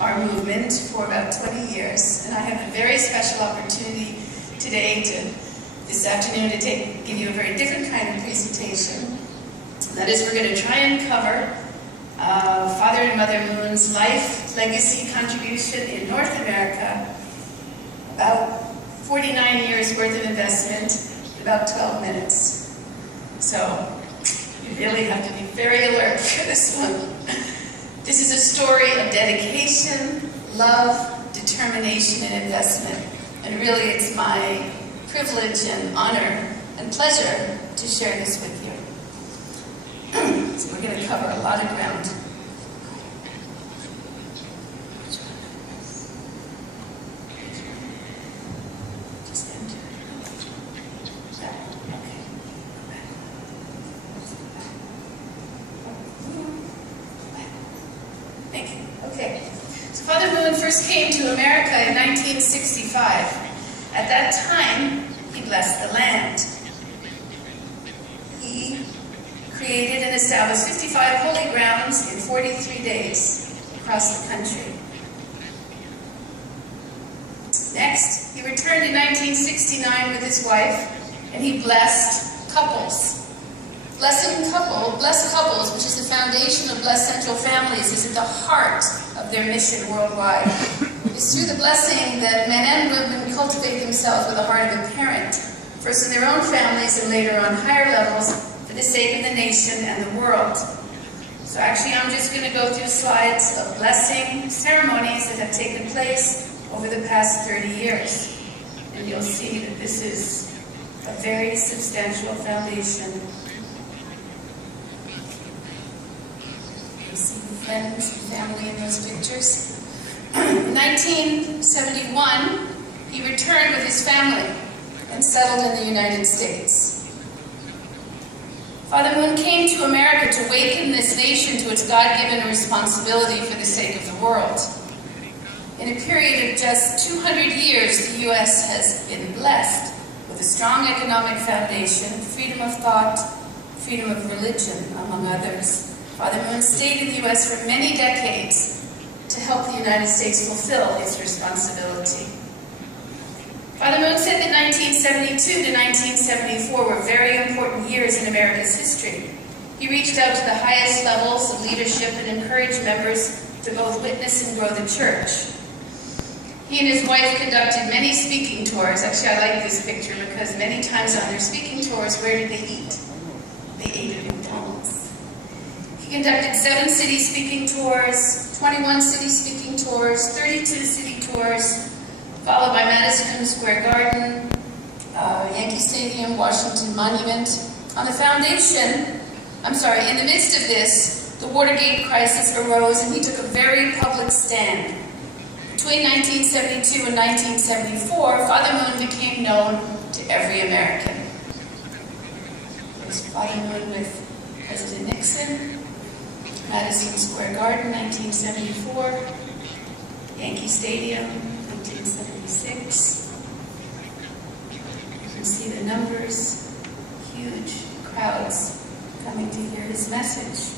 our movement for about 20 years, and I have a very special opportunity today this afternoon to give you a very different kind of presentation. That is, we're going to try and cover Father and Mother Moon's life, legacy, contribution in North America, about 49 years worth of investment, in about 12 minutes. So you really have to be very alert for this one. This is a story of dedication, love, determination, and investment. And really it's my privilege and honor and pleasure to share this with you. So we're going to cover a lot of ground. Okay, so Father Moon first came to America in 1965. At that time, he blessed the land. He created and established 55 holy grounds in 43 days across the country. Next, he returned in 1969 with his wife, and he blessed couples. Blessed couples, which is the foundation of blessed central families, is at the heart of their mission worldwide. It's through the blessing that men and women cultivate themselves with the heart of a parent, first in their own families and later on higher levels, for the sake of the nation and the world. So actually I'm just going to go through slides of blessing ceremonies that have taken place over the past 30 years. And you'll see that this is a very substantial foundation. See friends and family in those pictures. In 1971, he returned with his family and settled in the United States. Father Moon came to America to awaken this nation to its God-given responsibility for the sake of the world. In a period of just 200 years, the U.S. has been blessed with a strong economic foundation, freedom of thought, freedom of religion, among others. Father Moon stayed in the U.S. for many decades to help the United States fulfill its responsibility. Father Moon said that 1972 to 1974 were very important years in America's history. He reached out to the highest levels of leadership and encouraged members to both witness and grow the church. He and his wife conducted many speaking tours. Actually, I like this picture because many times on their speaking tours, where did they eat? They ate at McDonald's. He conducted 7 city speaking tours, 21 city speaking tours, 32 city tours, followed by Madison Square Garden, Yankee Stadium, Washington Monument. On the foundation, in the midst of this, the Watergate crisis arose and he took a very public stand. Between 1972 and 1974, Father Moon became known to every American. There's Father Moon with President Nixon, Madison Square Garden, 1974, Yankee Stadium, 1976. You can see the numbers, huge crowds coming to hear his message.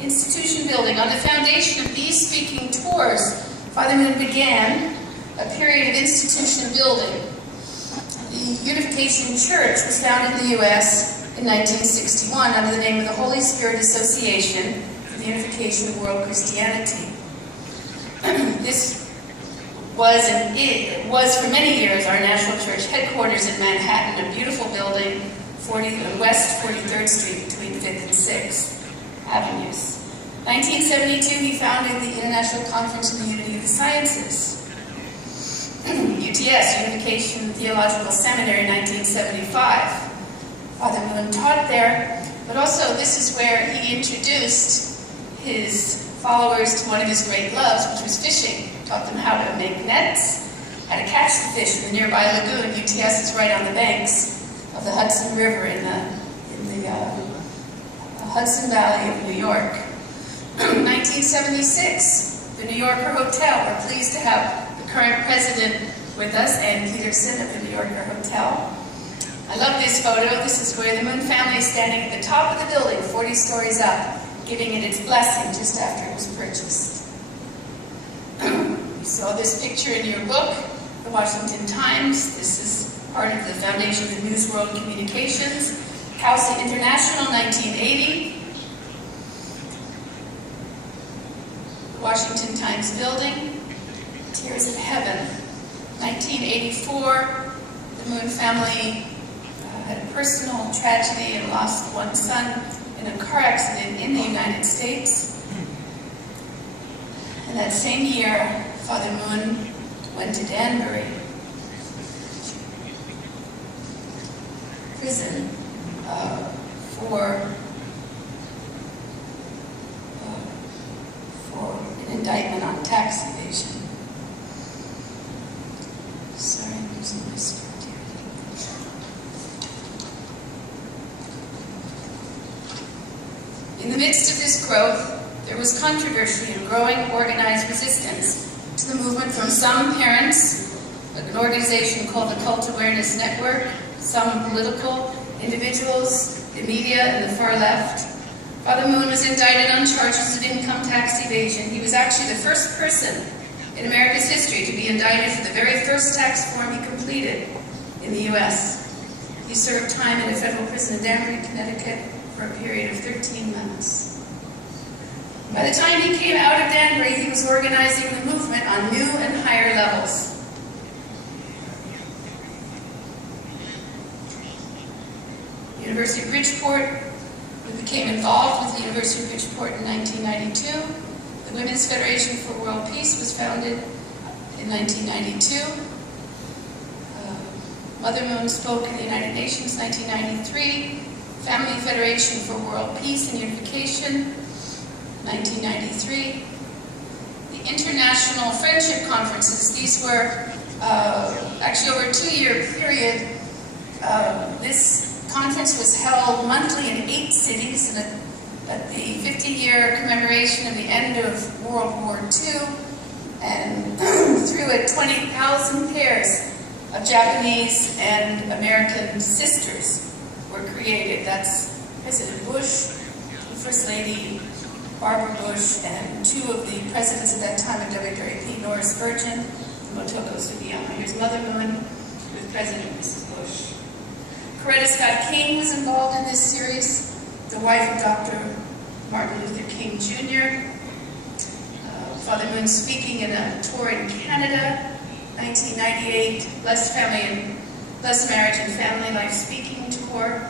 Institution building. On the foundation of these speaking tours, Father Moon began a period of institution building. The Unification Church was founded in the U.S. in 1961 under the name of the Holy Spirit Association for the Unification of World Christianity. This was and it was for many years our national church headquarters in Manhattan, a beautiful building, West 43rd Street between 5th and 6th Avenues. 1972, he founded the International Conference on the Unity of the Sciences. UTS, Unification Theological Seminary, 1975. Father Moon taught there, but also this is where he introduced his followers to one of his great loves, which was fishing. Taught them how to make nets, how to catch the fish in the nearby lagoon. UTS is right on the banks of the Hudson River in the Hudson Valley of New York. 1976, the New Yorker Hotel. We're pleased to have the current president with us, Ann Peterson of the New Yorker Hotel. I love this photo. This is where the Moon family is standing at the top of the building, 40 stories up, giving it its blessing just after it was purchased. saw this picture in your book, the Washington Times. This is part of the foundation of the News World Communications. House International, 1980. Washington Times building. Tears of Heaven, 1984. The Moon family had a personal tragedy and lost one son in a car accident in the United States. And that same year, Father Moon went to Danbury prison for an indictment on tax evasion. Sorry, I'm losing my script here. In the midst of this growth, there was controversy and growing organized resistance to the movement from some parents, an organization called the Cult Awareness Network, some political individuals, the media, and the far left. Father Moon was indicted on charges of income tax evasion. He was actually the first person in America's history to be indicted for the very first tax form he completed in the U.S. He served time in a federal prison in Danbury, Connecticut for a period of 13 months. By the time he came out of Danbury, he was organizing the movement on new and higher levels. University of Bridgeport, we became involved with the University of Bridgeport in 1992. The Women's Federation for World Peace was founded in 1992. Mother Moon spoke in the United Nations, 1993. Family Federation for World Peace and Unification, 1993. The International Friendship Conferences, these were actually over a 2-year period. This conference was held monthly in 8 cities at the 50-year commemoration of the end of World War II, and through it 20,000 pairs of Japanese and American sisters were created. That's President Bush, the First Lady Barbara Bush, and 2 of the presidents at that time of WWP, Nora Spurgeon, and Motoko Sugiyama. Here's Mother Moon with President Mrs. Bush. Coretta Scott King was involved in this series, the wife of Dr. Martin Luther King Jr. Father Moon speaking in a tour in Canada, 1998, Blessed Marriage and Family Life Speaking Tour.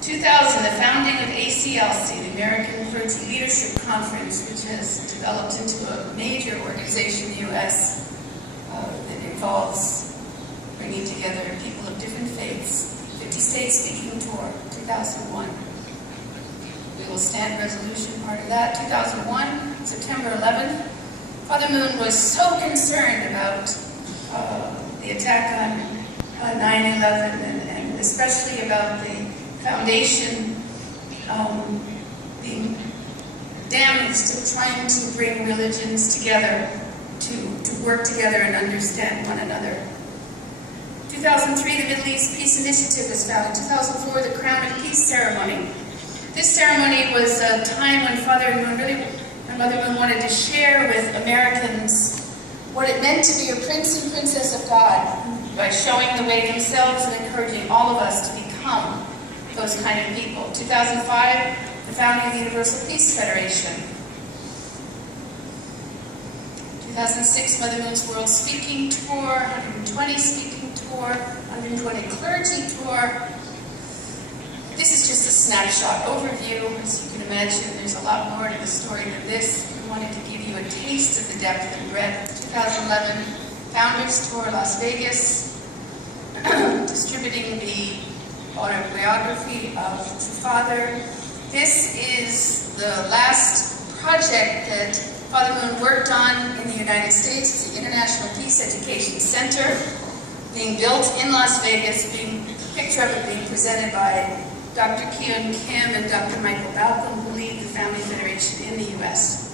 2000, the founding of ACLC, the American Clergy Leadership Conference, which has developed into a major organization in the U.S. That involves bringing together people of different faiths. 50 States Speaking Tour, 2001. We will stand resolution, part of that. 2001, September 11th. Father Moon was so concerned about the attack on 9/11 and especially about the foundation being damaged to trying to bring religions together, to work together and understand one another. 2003, the Middle East Peace Initiative was founded. 2004, the Crown of Peace ceremony. This ceremony was a time when Father Moon and Mother Moon wanted to share with Americans what it meant to be a prince and princess of God by showing the way themselves and encouraging all of us to become those kind of people. 2005, the founding of the Universal Peace Federation. 2006, Mother Moon's World Speaking Tour, 120 Speaking Tour, 120 Clergy Tour. This is just a snapshot overview. As you can imagine, there's a lot more to the story than this. We wanted to give you a taste of the depth and breadth. 2011, Founders Tour, Las Vegas, distributing the autobiography of the Father. This is the last project that Father Moon worked on in the United States. It's the International Peace Education Center, being built in Las Vegas, a picture of it being presented by Dr. Kyun Kim and Dr. Michael Balcom, who lead the Family Federation in the U.S.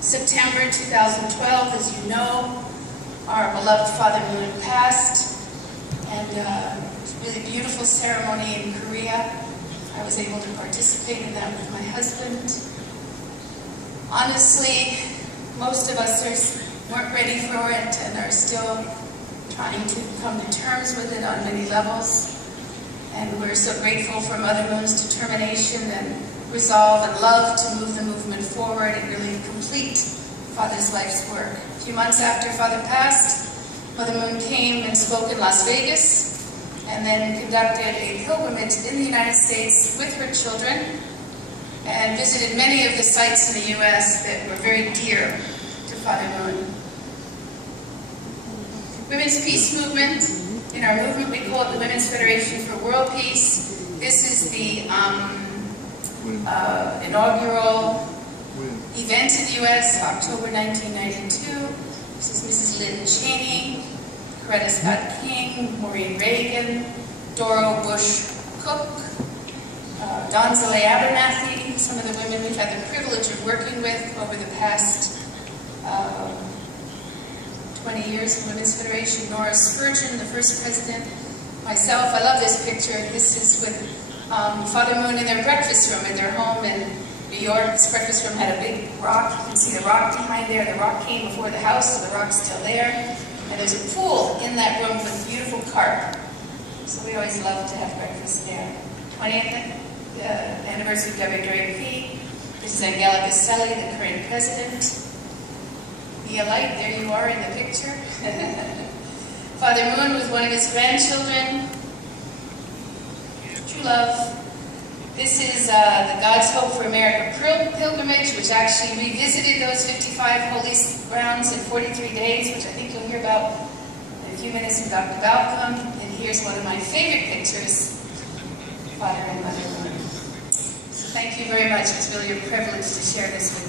September 2012, as you know, our beloved Father Moon passed, and it was a really beautiful ceremony in Korea. I was able to participate in that with my husband. Honestly, most of us weren't ready for it and are still trying to come to terms with it on many levels. And we're so grateful for Mother Moon's determination and resolve and love to move the movement forward and really complete Father's life's work. A few months after Father passed, Mother Moon came and spoke in Las Vegas and then conducted a pilgrimage in the United States with her children and visited many of the sites in the U.S. that were very dear to Father Moon. Women's Peace Movement. In our movement, we call it the Women's Federation for World Peace. This is the inaugural event in the U.S., October 1992. This is Mrs. Lynn Cheney, Coretta Scott King, Maureen Reagan, Doro Bush Cook, Donzale Abernathy, some of the women we've had the privilege of working with over the past 20 years in Women's Federation. Nora Spurgeon, the first president, myself. I love this picture. This is with Father Moon in their breakfast room at their home in New York. This breakfast room had a big rock. You can see the rock behind there. The rock came before the house, so the rock's still there. And there's a pool in that room with beautiful carp. So we always love to have breakfast there. 20th anniversary of WWP. This is Angelica Selly, the current president. Mia Light, there you are in the picture. Father Moon with one of his grandchildren. True love. This is the God's Hope for America pilgrimage, which actually revisited those 55 holy grounds in 43 days, which I think you'll hear about in a few minutes from Dr. Balcom. And here's one of my favorite pictures, Father and Mother Moon. So thank you very much. It's really a privilege to share this with you.